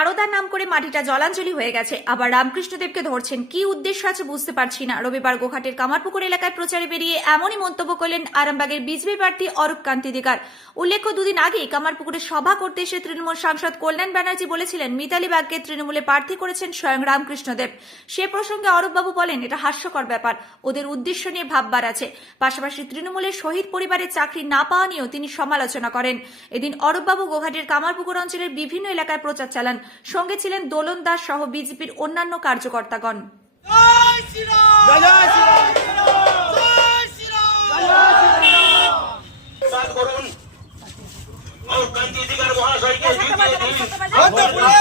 সারদার নাম করে মাটিটা জলাঞ্জলি হয়ে গেছে। আবার রামকৃষ্ণদেবকে ধরছেন। কি উদ্দেশ্য আছে বুঝতে পারছি না। রবিবার গোঘাটের কামারপুকুর এলাকায় প্রচারে বেরিয়ে এমনই মন্তব্য করলেন আরামবাগের বিজেপি প্রার্থী অরূপ কান্তি দিগার। উল্লেখ্য, দুদিন আগেই কামারপুকুরে সভা করতে এসে তৃণমূল সাংসদ কল্যাণ ব্যানার্জি বলেছিলেন, মিতালি বাগকে তৃণমূলে প্রার্থী করেছেন স্বয়ং রামকৃষ্ণদেব। সে প্রসঙ্গে অরূপবাবু বলেন, এটা হাস্যকর ব্যাপার। ওদের উদ্দেশ্য নিয়ে ভাববার আছে। পাশাপাশি তৃণমূলের শহীদ পরিবারের চাকরি না পাওয়া নিয়েও তিনি সমালোচনা করেন। এদিন অরূপবাবু গোঘাটের কামারপুকুর অঞ্চলের বিভিন্ন এলাকায় প্রচার চালান। সঙ্গে ছিলেন দোলন দাস সহ বিজেপির অন্যান্য কার্যকর্তাগণ। জয়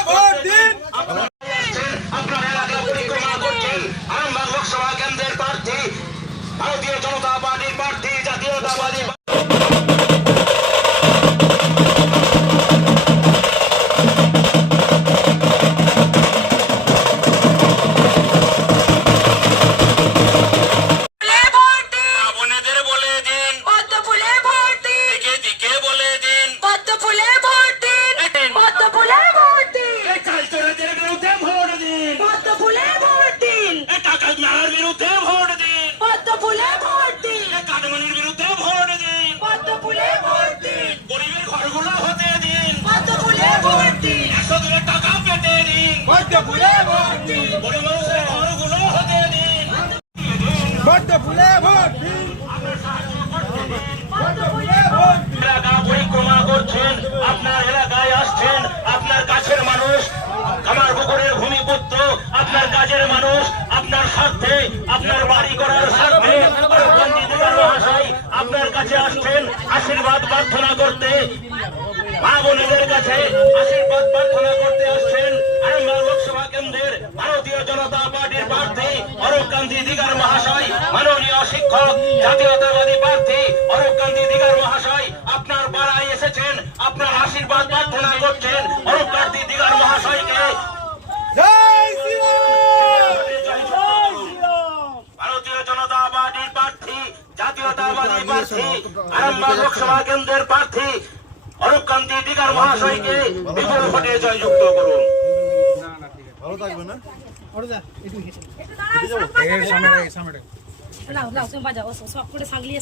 পরিক্রমা করছেন আপনার এলাকায় আসছেন আপনার কাছের মানুষ পুকুরের ভূমিপুত্র আপনার মানুষ আপনার আপনার বাড়ি আপনার কাছে আসছেন আশীর্বাদ প্রার্থনা করতে মা বোনেদের কাছে আশীর্বাদ প্রার্থনা করতে আসছেন আরামবাগ লোকসভা কেন্দ্রের ভারতীয় জনতা পার্টির প্রার্থী অরূপ কান্তি দিগার মহাশয় মাননীয় শিক্ষক জাতীয়তাবাদী প্রার্থী অরূপ কান্তি দিগার মহাশয় আপনার পাড়ায় এসেছেন আপনার আশীর্বাদ প্রার্থনা করছেন অরূপ কান্তি দিগার মহাশয়কে। জয় শ্রীরাম! ভারতীয় জনতা পার্টির প্রার্থী জাতীয়তাবাদী প্রার্থী আরামবাগ লোকসভা কেন্দ্রের প্রার্থী অরূপ কান্তি দিগার মহাশয়কে বিপুল ভোটে জয়যুক্ত করুন। লাও লাও তুমি বাজাও সব করে সাগলি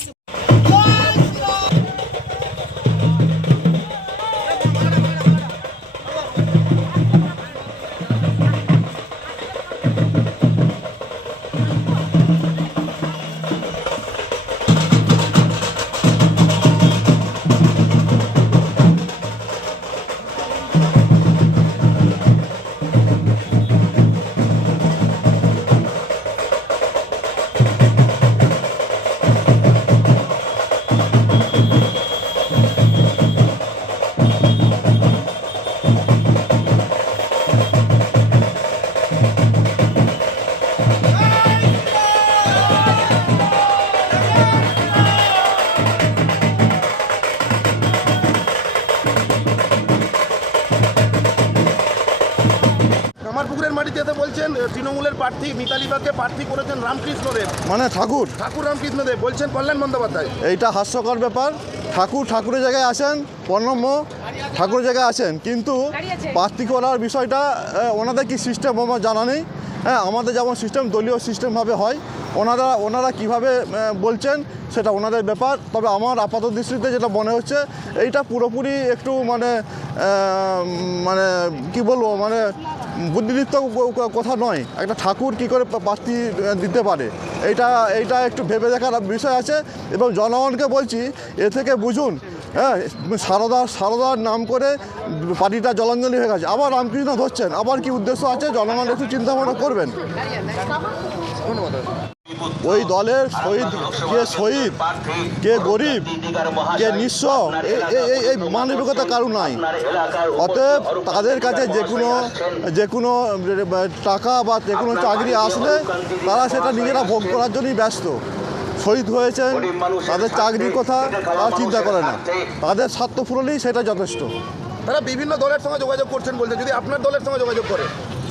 এসে কামারপুকুরের মাটিতে তো বলছেন তৃণমূলের প্রার্থী মিতালি বাগকে প্রার্থী করেছেন রামকৃষ্ণদেব মানে ঠাকুর? ঠাকুর রামকৃষ্ণদেব বলছেন কল্যাণ বন্দ্যোপাধ্যায়। এইটা হাস্যকর ব্যাপার। ঠাকুর ঠাকুরের জায়গায় আসেন পর্ণম্য ঠাকুরের জায়গায় আসেন কিন্তু প্রার্থী করার বিষয়টা ওনাদের কি সিস্টেম আমার জানা নেই। হ্যাঁ আমাদের যেমন সিস্টেম দলীয় সিস্টেমভাবে হয় ওনারা ওনারা কীভাবে বলছেন সেটা ওনাদের ব্যাপার। তবে আমার আপাত দৃষ্টিতে যেটা মনে হচ্ছে এইটা পুরোপুরি একটু মানে মানে কি বলব মানে বুদ্ধিদীপ্ত কথা নয়। একটা ঠাকুর কি করে প্রার্থী দিতে পারে? এটা এইটা একটু ভেবে দেখার বিষয় আছে এবং জনগণকে বলছি, এ থেকে বুঝুন হ্যাঁ সারদা, সারদার নাম করে পার্টিটা জলাঞ্জলি হয়ে গেছে। আবার রামকৃষ্ণ ধরছেন। আবার কি উদ্দেশ্য আছে? জনগণ একটু চিন্তা ভাবনা করবেন। ওই দলের শহীদ, কে শহীদ, কে গরিব, কে নিঃস্ব এই- এই- মানবিকতা কারণ নাই। অতএব তাদের কাছে যে কোনো যে কোনো টাকা বা যে কোনো চাকরি আসলে তারা সেটা নিজেরা ভোগ করার জন্যই ব্যস্ত। শহীদ হয়েছেন, তাদের চাকরির কথা তারা চিন্তা করে না। তাদের স্বার্থ পূরণেই সেটা যথেষ্ট। তারা বিভিন্ন দলের সঙ্গে যোগাযোগ করছেন বলতে যদি আপনার দলের সঙ্গে যোগাযোগ করে।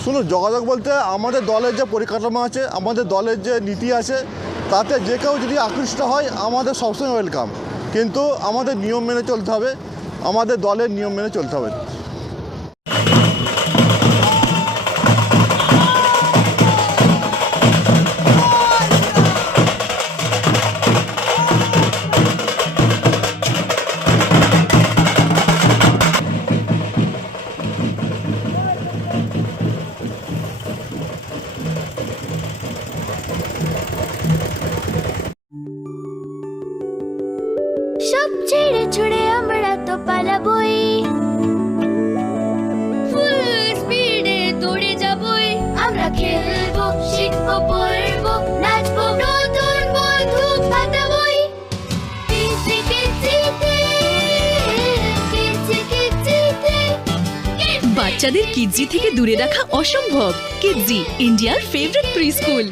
শুনুন, যোগাযোগ বলতে আমাদের দলের যে পরিকাঠামো আছে, আমাদের দলের যে নীতি আছে, তাতে যে কেউ যদি আকৃষ্ট হয়, আমাদের সবসময় ওয়েলকাম কিন্তু আমাদের নিয়ম মেনে চলতে হবে, আমাদের দলের নিয়ম মেনে চলতে হবে। ছেড়ে ছুড়ে আমরা তো পালাবই। দৌড়ে আমরা বাচ্চাদের কিডজি থেকে দূরে রাখা অসম্ভব। কিডজি, ইন্ডিয়ার ফেভারিট প্রি স্কুল